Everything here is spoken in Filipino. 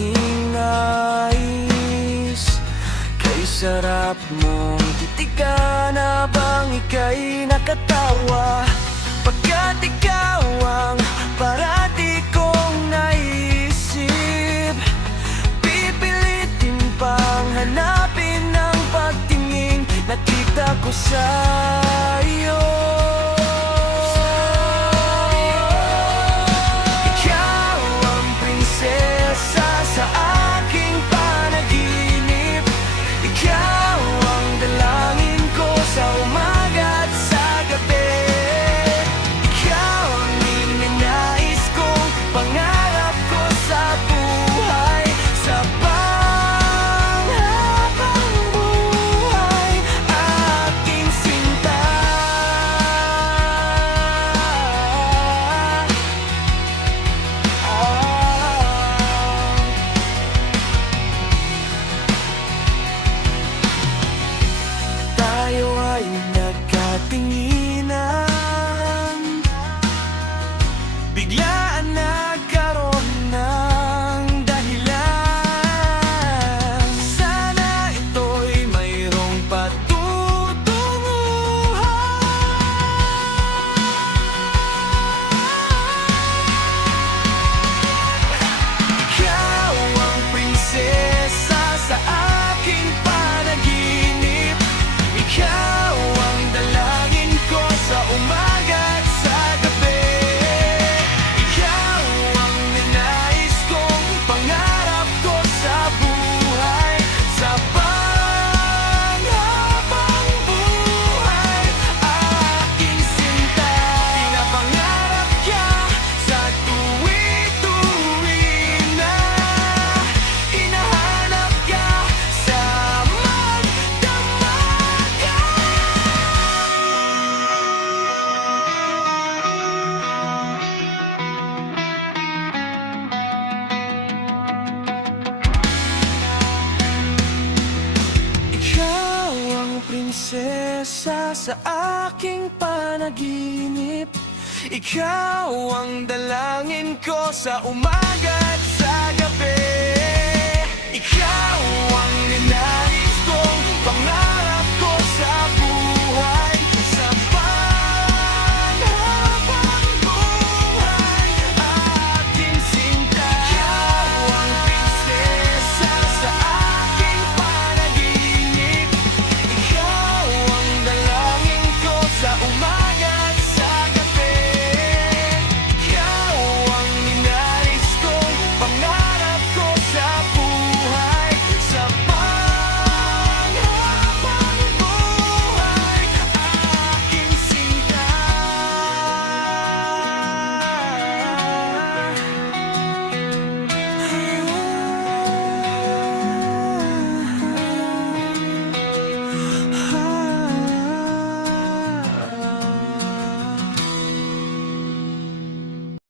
aking nais. Kay sarap mong titigan habang ika'y nakatawa, pagkat ikaw ang parati kong naisip. Pipilitin pang hanapin ang pagtingin, nakita ko sa'yo. Nagkatinginan, biglaan nagkaroon ng dahilan. Sana ito'y mayroong patutunguhan. Ikaw ang prinsesa sa aking panaginip. Ikaw ang dalangin ko sa umaga at sa gabi. Ikaw ang ninais kong pangarap ko sa buhay, sa panghabang buhay. Aking sinta, pinapangarap ka sa tuwi-tuwi na. Hinahanap ka sa magdamag. Ikaw ang prinsesa sa aking panaginip. Ikaw ang dalangin ko sa umaga at sa gabi. Ikaw ang ninais kong pangarap ko sa buhay,